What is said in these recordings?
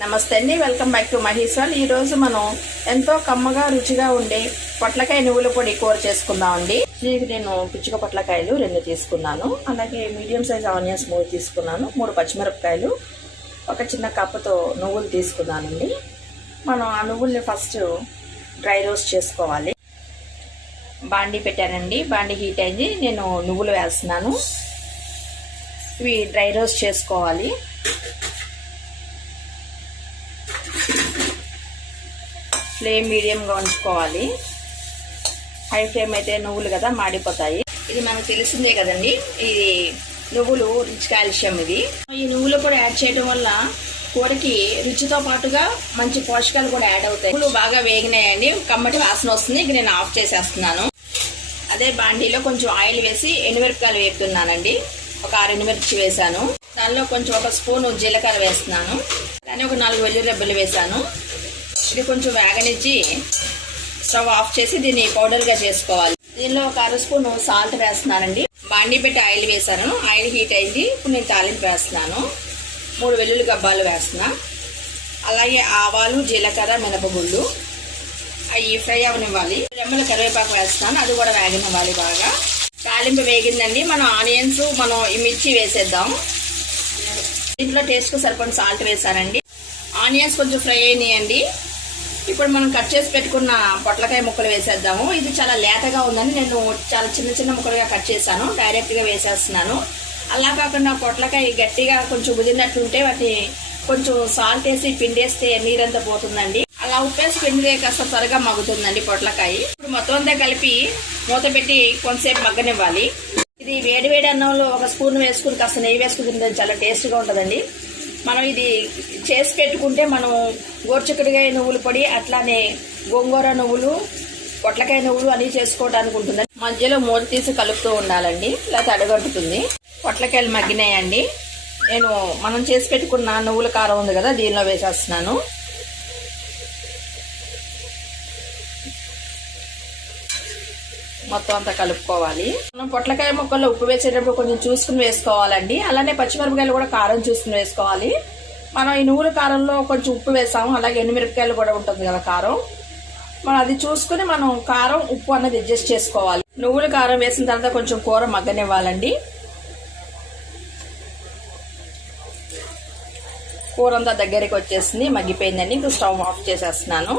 నమస్తే అండి welcome back to Maheshwar. ఈరోజు మనం ఎంతో కమ్మగా రుచిగా ఉండే పొట్లకాయ నువ్వుల పొడి కూర చేసుకుందాం అండి. దీనికి నేను పిచ్చుక పొట్లకాయలు రెండు తీసుకున్నాను. అలాగే మీడియం సైజ్ ఆనియన్స్ మూడు తీసుకున్నాను. మూడు పచ్చిమిరపకాయలు ఒక చిన్న కప్పుతో నువ్వులు తీసుకున్నానండి మనం ఆ నువ్వుల్ని ఫస్ట్ డ్రై రోస్ట్ చేసుకోవాలి. బాండి పెట్టానండి. బాండి హీట్ అయింది. నేను నువ్వులు వేస్తున్నాను. ఇవి డ్రై రోస్ట్ చేసుకోవాలి. ఫ్లేమ్ మీడియంగా ఉంచుకోవాలి. హై ఫ్లేమ్ అయితే నువ్వులు కదా మాడిపోతాయి. ఇది మనకు తెలిసిందే కదండి. ఇది నువ్వులు రిచ్ కాల్షియం ఇది. ఈ నువ్వులు కూడా యాడ్ చేయడం వల్ల కూరకి రుచితో పాటుగా మంచి పోషకాలు కూడా యాడ్ అవుతాయి. నువ్వులు బాగా వేగినాయండి. కమ్మటి వాసన వస్తుంది. ఇక నేను ఆఫ్ చేసేస్తున్నాను. అదే బాండీలో కొంచెం ఆయిల్ వేసి ఎనిమిరపకాయలు వేపుతున్నానండి. ఒక ఆరు ఎండుమిర్చి వేసాను. దానిలో కొంచెం ఒక స్పూన్ జీలకర్ర వేస్తున్నాను. దాన్ని ఒక నాలుగు వెల్లుల్లి రెబ్బలు వేసాను. ఇది కొంచెం వేగనిచ్చి స్టవ్ ఆఫ్ చేసి దీన్ని పౌడర్గా చేసుకోవాలి. దీనిలో ఒక అర స్పూన్ సాల్ట్ వేస్తున్నానండి. బాండి పెట్టి ఆయిల్ వేసాను ఆయిల్ హీట్ అయింది. ఇప్పుడు నేను తాలింపు వేస్తున్నాను. మూడు వెల్లుల్లి గబ్బాలు వేస్తున్నా. అలాగే ఆవాలు జీలకర్ర మినపగుళ్ళు. అవి ఫ్రై అవనివ్వాలి. రెమ్మల కరివేపాకు వేస్తాను అది కూడా వేగనివ్వాలి బాగా. తాలింపు వేగిందండి. మనం ఆనియన్స్ మనం మిర్చి వేసేద్దాం. దీంట్లో టేస్ట్కి సరిపడిన సాల్ట్ వేసానండి ఆనియన్స్ కొంచెం ఫ్రై అయినాయండి. ఇప్పుడు మనం కట్ చేసి పెట్టుకున్న పొట్లకాయ ముక్కలు వేసేద్దాము. ఇది చాలా లేతగా ఉందని నేను చాలా చిన్న చిన్న ముక్కలుగా కట్ చేశాను. డైరెక్ట్గా వేసేస్తున్నాను. అలా కాకుండా పొట్లకాయ గట్టిగా కొంచెం కుదిరినట్లుంటే వాటిని కొంచెం సాల్ట్ వేసి పిండేస్తే నీరంతా పోతుందండి. అలా ఉప్పేసి పిండితే కాస్త త్వరగా మగ్గుతుందండి పొట్లకాయ. ఇప్పుడు మొత్తం అంతా కలిపి మూత పెట్టి కొంతసేపు మగ్గనివ్వాలి. ఇది వేడి వేడి అన్నంలో ఒక స్పూన్ వేసుకుని కాస్త నెయ్యి వేసుకుని చాలా టేస్ట్గా ఉంటుందండి. మనం ఇది చేసి పెట్టుకుంటే మనం గోర్చుకుడికాయ నువ్వులు పొడి అట్లానే గోంగూర నువ్వులు పొట్లకాయ నువ్వులు అన్నీ చేసుకోవడానికి ఉంటుంది మధ్యలో మూత తీసి కలుపుతూ ఉండాలండి. లేకపోతే అడగొట్టుతుంది పొట్లకాయలు మగ్గినాయండి. నేను మనం చేసి పెట్టుకున్న నువ్వుల కారం ఉంది కదా దీనిలో వేసేస్తున్నాను. మొత్తం అంతా కలుపుకోవాలి. మనం పొట్లకాయ ముక్కల్లో ఉప్పు వేసేటప్పుడు కొంచెం చూసుకుని వేసుకోవాలండి. అలానే పచ్చిమిరపకాయలు కూడా కారం చూసుకుని వేసుకోవాలి. మనం ఈ నువ్వుల కారంలో కొంచెం ఉప్పు వేసాము. అలాగే ఎండుమిరపకాయలు కూడా ఉంటుంది కదా కారం. మనం అది చూసుకుని మనం కారం ఉప్పు అన్నది అడ్జస్ట్ చేసుకోవాలి. నువ్వుల కారం వేసిన తర్వాత కొంచెం కూర మగ్గనివ్వాలండి. కూర అంతా దగ్గరికి వచ్చేసింది మగ్గిపోయిందండి. ఇంకా స్టవ్ ఆఫ్ చేసేస్తున్నాను.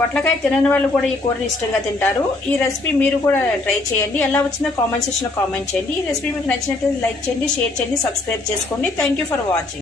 పొట్లకాయ తినని వాళ్ళు కూడా ఈ కూరని ఇష్టంగా తింటారు. ఈ రెసిపీ మీరు కూడా ట్రై చేయండి. ఎలా వచ్చిందో కామెంట్ సెక్షన్లో కామెంట్ చేయండి. ఈ రెసిపీ మీకు నచ్చినట్లయితే లైక్ చేయండి షేర్ చేయండి సబ్స్క్రైబ్ చేసుకోండి. Thank for watching